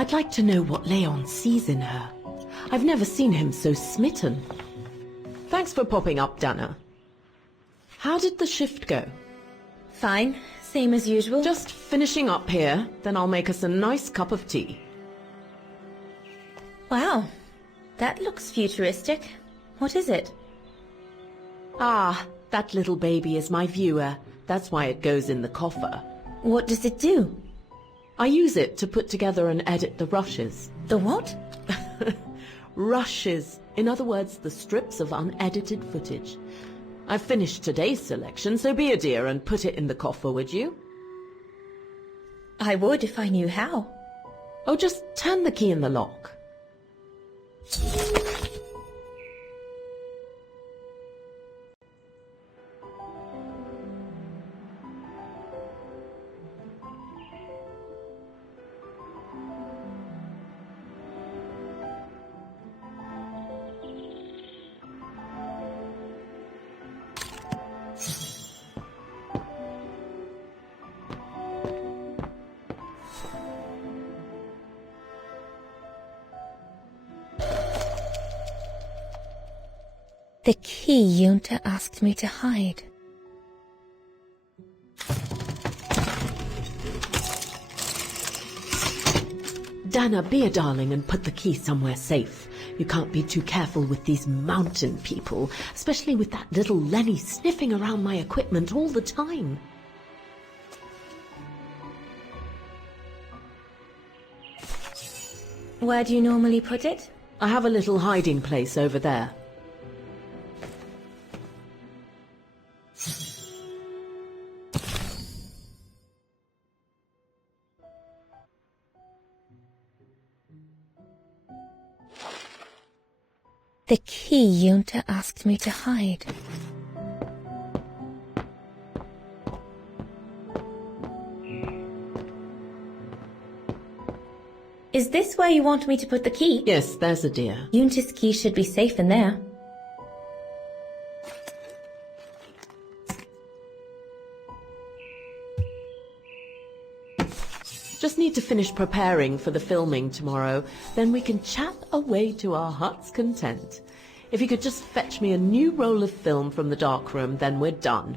I'd like to know what Leon sees in her. I've never seen him so smitten. Thanks for popping up, Dana. How did the shift go? Fine, same as usual. Just finishing up here, then I'll make us a nice cup of tea. Wow, that looks futuristic. What is it? Ah, that little baby is my viewer. That's why it goes in the coffer. What does it do? I use it to put together and edit the rushes. The what? Rushes. In other words, the strips of unedited footage. I've finished today's selection, so be a dear and put it in the coffer, would you? I would if I knew how. Oh, just turn the key in the lock. The key Junta asked me to hide. Dana, be a darling and put the key somewhere safe. You can't be too careful with these mountain people, especially with that little Lenny sniffing around my equipment all the time. Where do you normally put it? I have a little hiding place over there. The key Junta asked me to hide. Is this where you want me to put the key? Yes, there's a dear. Junta's key should be safe in there. Just need to finish preparing for the filming tomorrow, then we can chat away to our heart's content. If you could just fetch me a new roll of film from the darkroom, then we're done.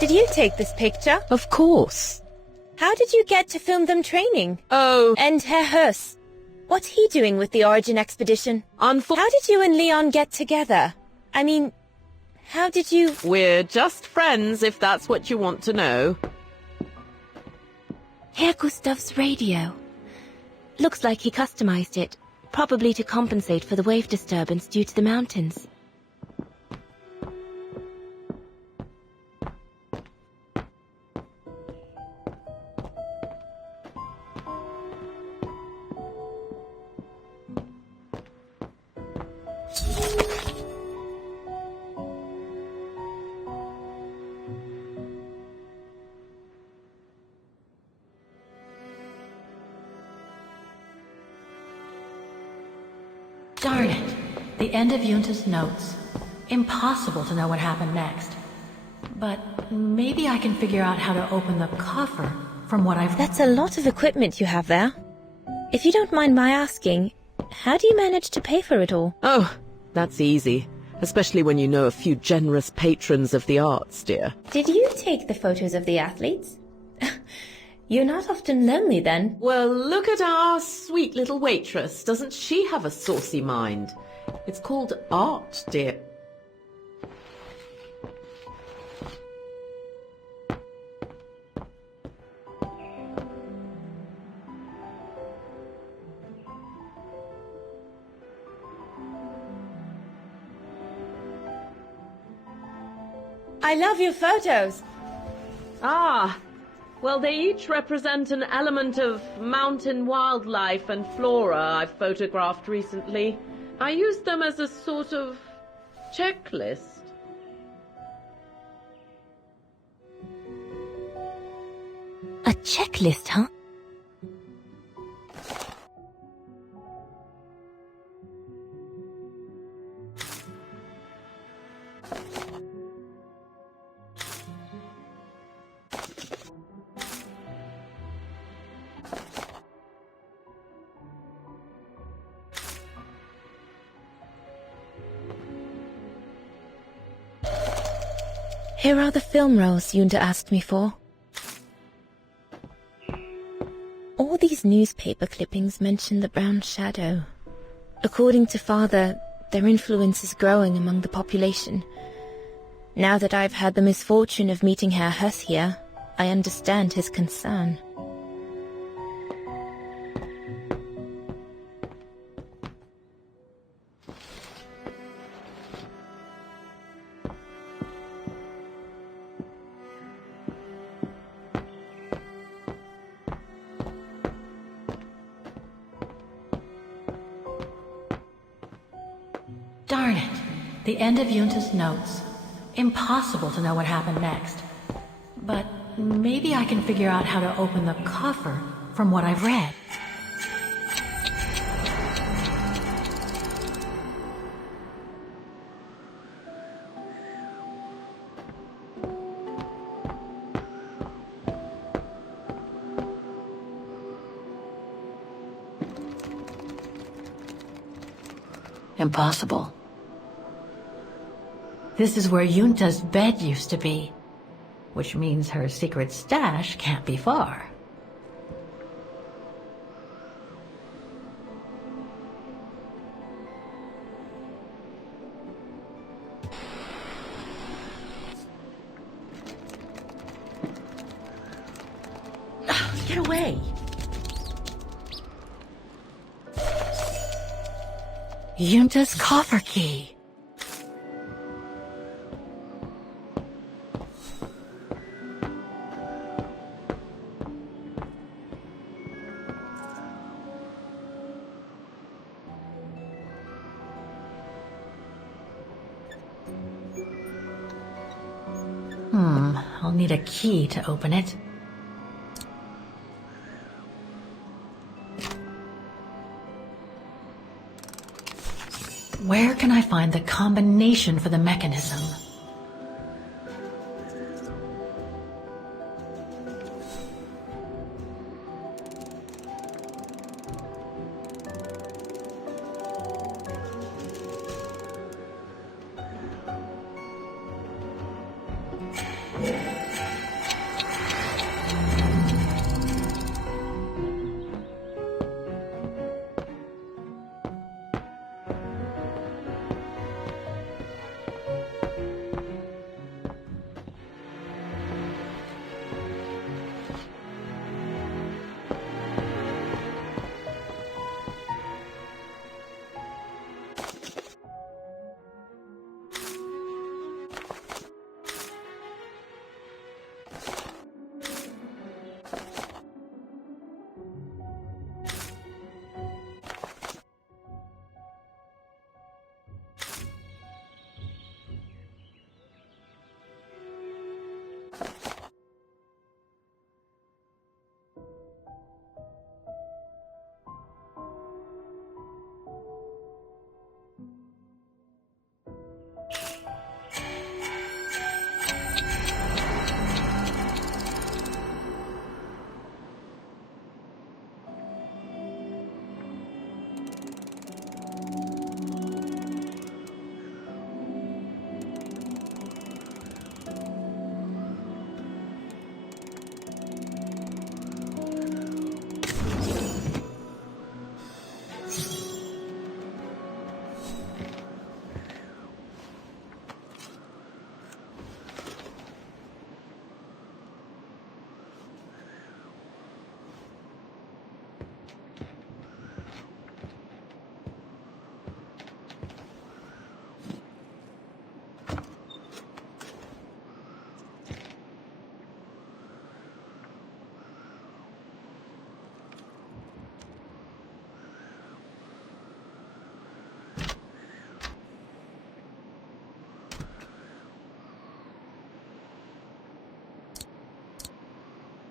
Did you take this picture? Of course. How did you get to film them training? Oh. And Herr Hus? What's he doing with the Origin expedition? How did you and Leon get together? I mean, how did you... We're just friends, if that's what you want to know. Herr Gustav's radio. Looks like he customized it, probably to compensate for the wave disturbance due to the mountains. Darn it. The end of Junta's notes. Impossible to know what happened next. But maybe I can figure out how to open the coffer from what I've... That's a lot of equipment you have there. If you don't mind my asking, how do you manage to pay for it all? Oh, that's easy. Especially when you know a few generous patrons of the arts, dear. Did you take the photos of the athletes? You're not often lonely then. Well, look at our sweet little waitress. Doesn't she have a saucy mind? It's called art, dear. I love your photos. Ah, well, they each represent an element of mountain wildlife and flora I've photographed recently. I used them as a sort of checklist. A checklist, huh? Here are the film rolls Yunta asked me for. All these newspaper clippings mention the brown shadow. According to Father, their influence is growing among the population. Now that I've had the misfortune of meeting Herr Huss here, I understand his concern. Darn it. The end of Yunta's notes. Impossible to know what happened next. But maybe I can figure out how to open the coffer from what I've read. Impossible. This is where Yunta's bed used to be, which means her secret stash can't be far. Get away! Yunta's coffer key. I'll need a key to open it. Where can I find the combination for the mechanism?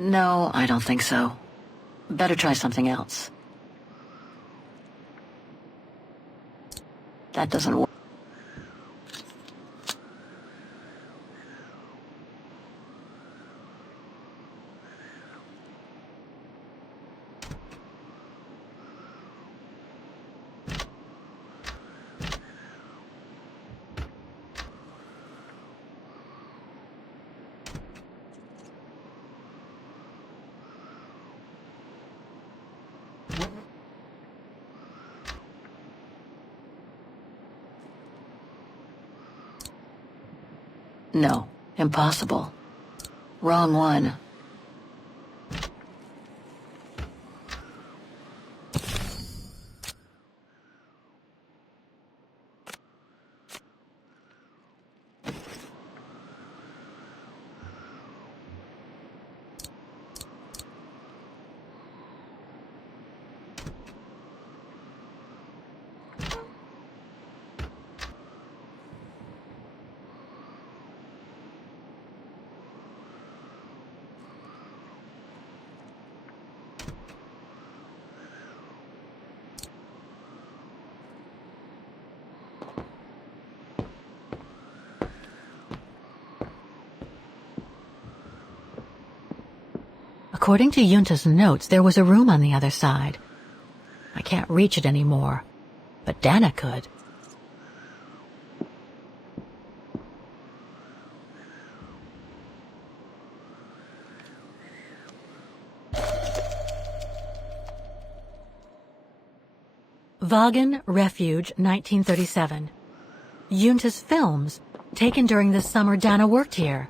No, I don't think so. Better try something else. That doesn't work. No, impossible. Wrong one. According to Yunta's notes, there was a room on the other side. I can't reach it anymore, but Dana could. Vaghen, Refuge, 1937. Yunta's films, taken during the summer Dana worked here.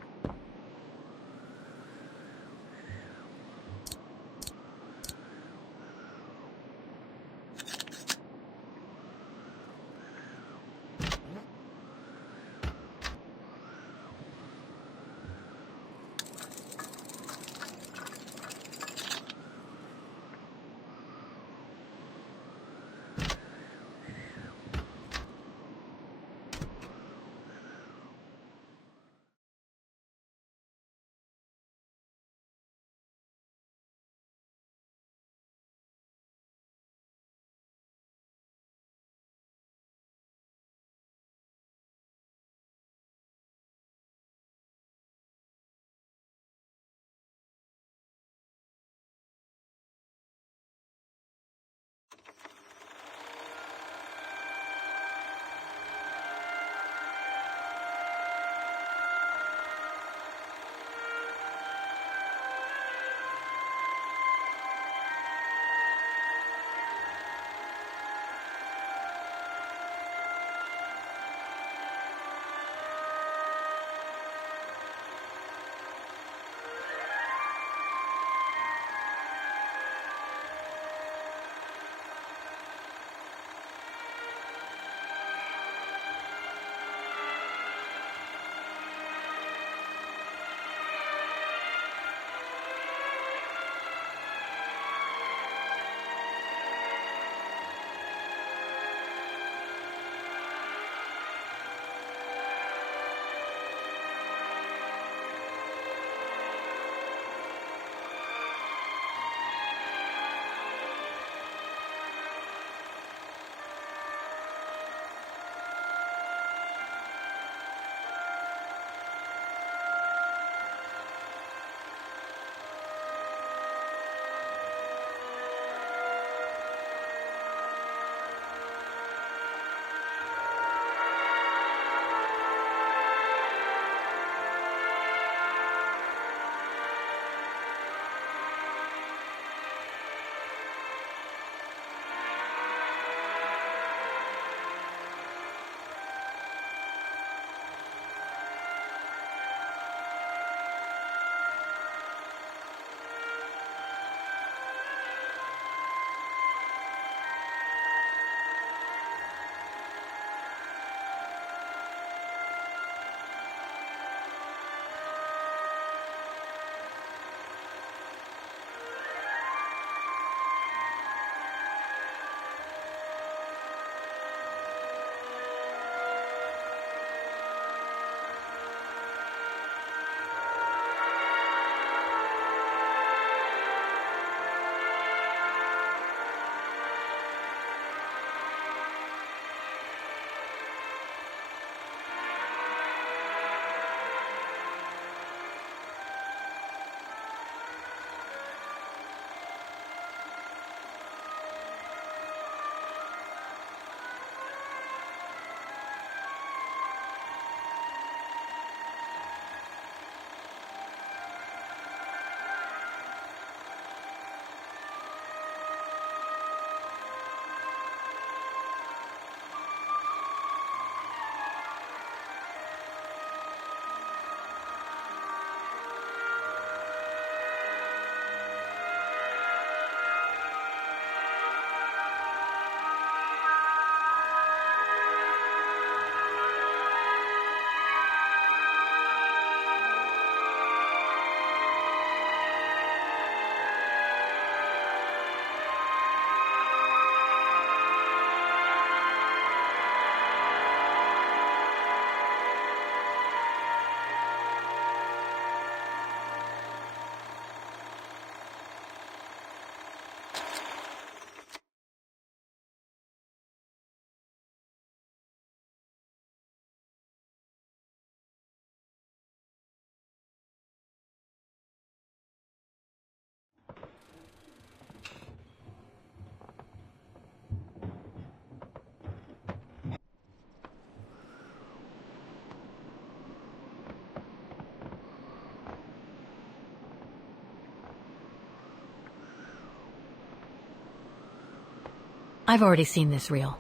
I've already seen this reel.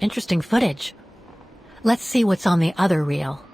Interesting footage. Let's see what's on the other reel.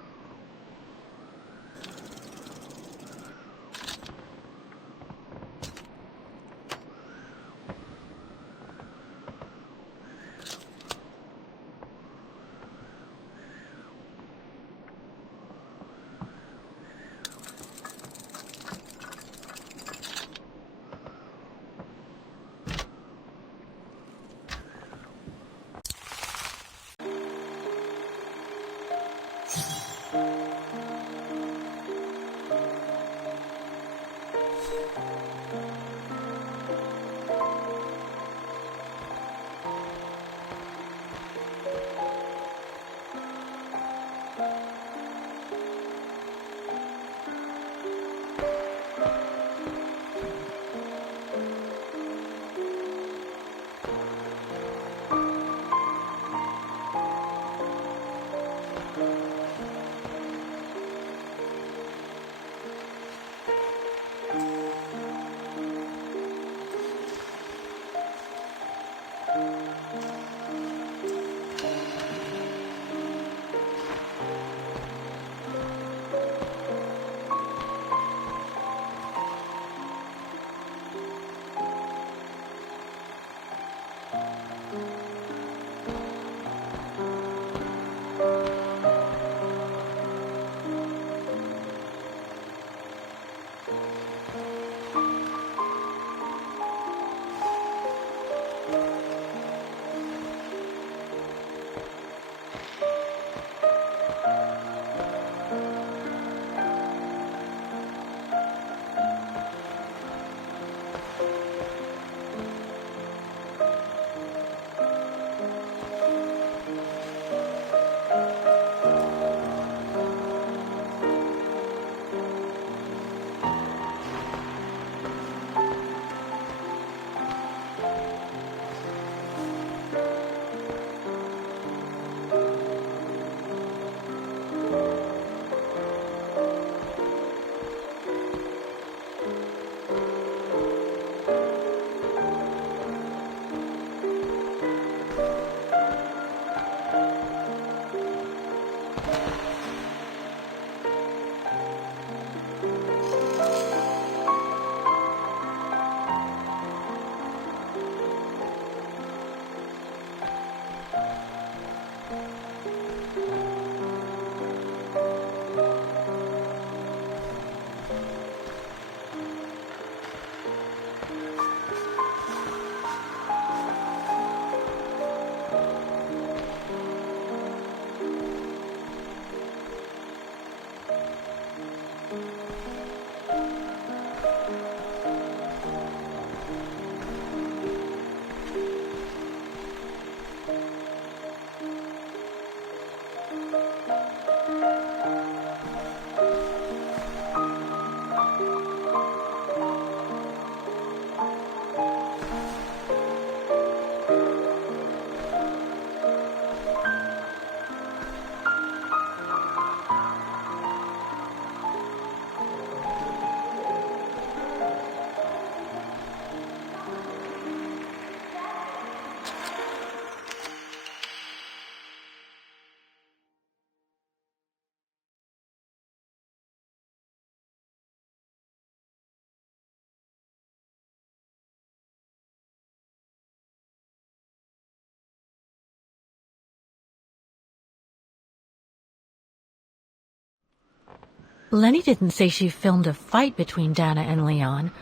Lenny didn't say she filmed a fight between Dana and Leon.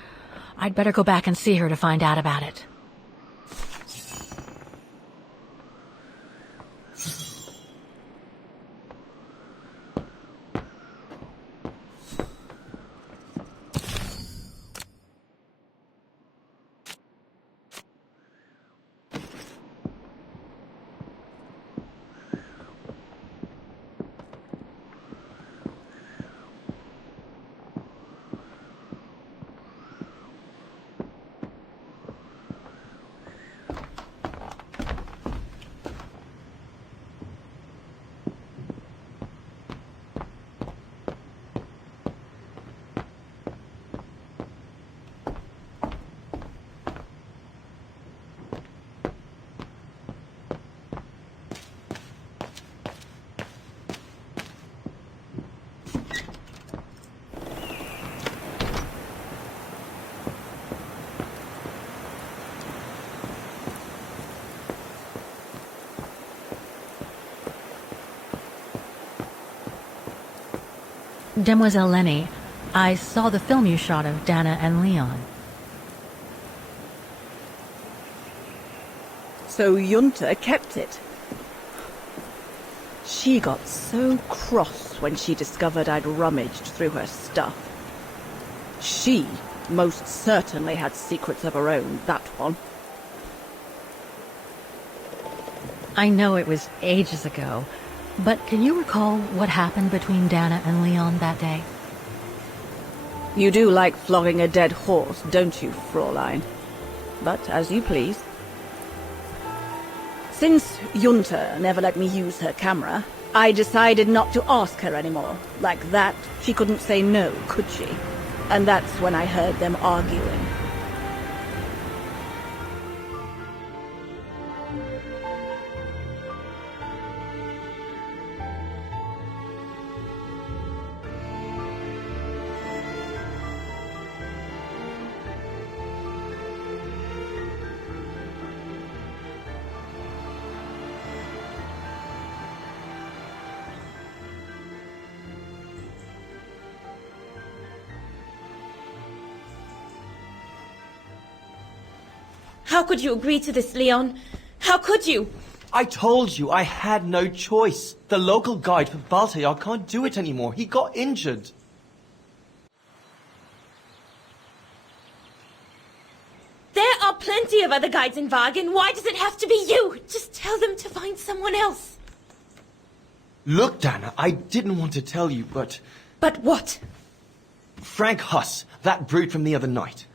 I'd better go back and see her to find out about it. Demoiselle Lenny, I saw the film you shot of Dana and Leon. So Junta kept it. She got so cross when she discovered I'd rummaged through her stuff. She most certainly had secrets of her own, that one. I know it was ages ago, but can you recall what happened between Dana and Leon that day? You do like flogging a dead horse, don't you, Fraulein? But as you please. Since Junta never let me use her camera, I decided not to ask her anymore. Like that, she couldn't say no, could she? And that's when I heard them arguing. How could you agree to this, Leon? How could you? I told you I had no choice. The local guide for Baltayar can't do it anymore. He got injured. There are plenty of other guides in Vaghen. Why does it have to be you? Just tell them to find someone else. Look, Dana, I didn't want to tell you, but... But what? Frank Huss, that brute from the other night.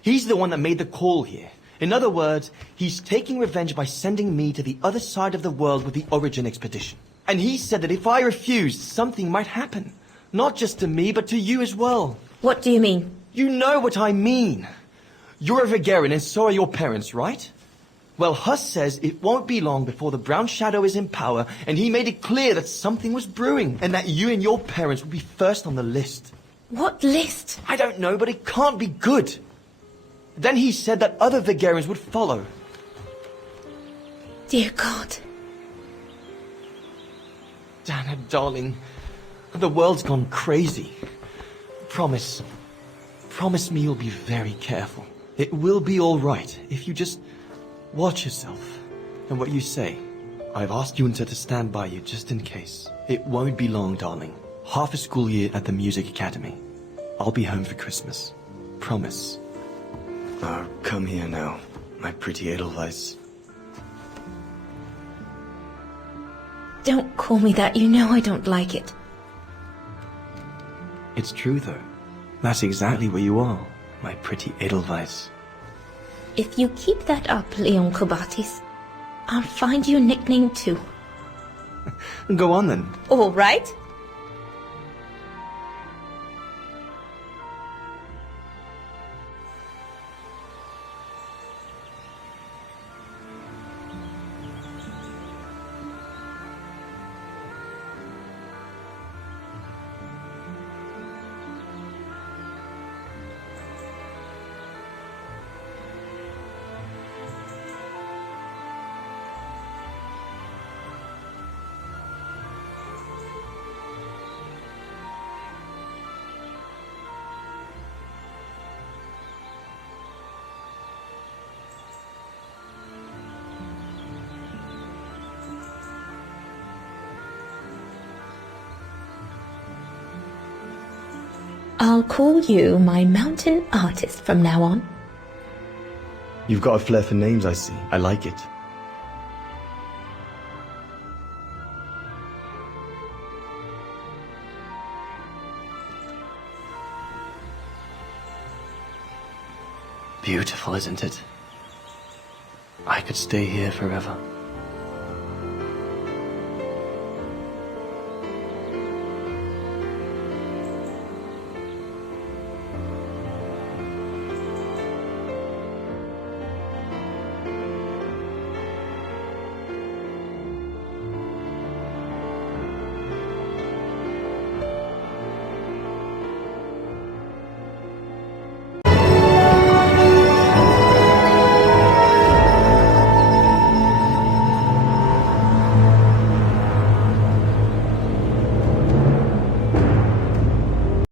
He's the one that made the call here. In other words, he's taking revenge by sending me to the other side of the world with the Origin expedition. And he said that if I refused, something might happen. Not just to me, but to you as well. What do you mean? You know what I mean. You're a Vaghen and so are your parents, right? Well, Huss says it won't be long before the Brown Shadow is in power, and he made it clear that something was brewing, and that you and your parents would be first on the list. What list? I don't know, but it can't be good. Then he said that other Vaghens would follow. Dear God. Dana, darling, the world's gone crazy. Promise me you'll be very careful. It will be all right if you just watch yourself and what you say. I've asked Junta to stand by you just in case. It won't be long, darling. Half a school year at the music academy. I'll be home for Christmas. Promise. Oh, come here now, my pretty Edelweiss. Don't call me that. You know I don't like it. It's true, though. That's exactly where you are, my pretty Edelweiss. If you keep that up, Leon Kobatis, I'll find you a nickname too. Go on, then. All right. I'll call you my mountain artist from now on. You've got a flair for names, I see. I like it. Beautiful, isn't it? I could stay here forever.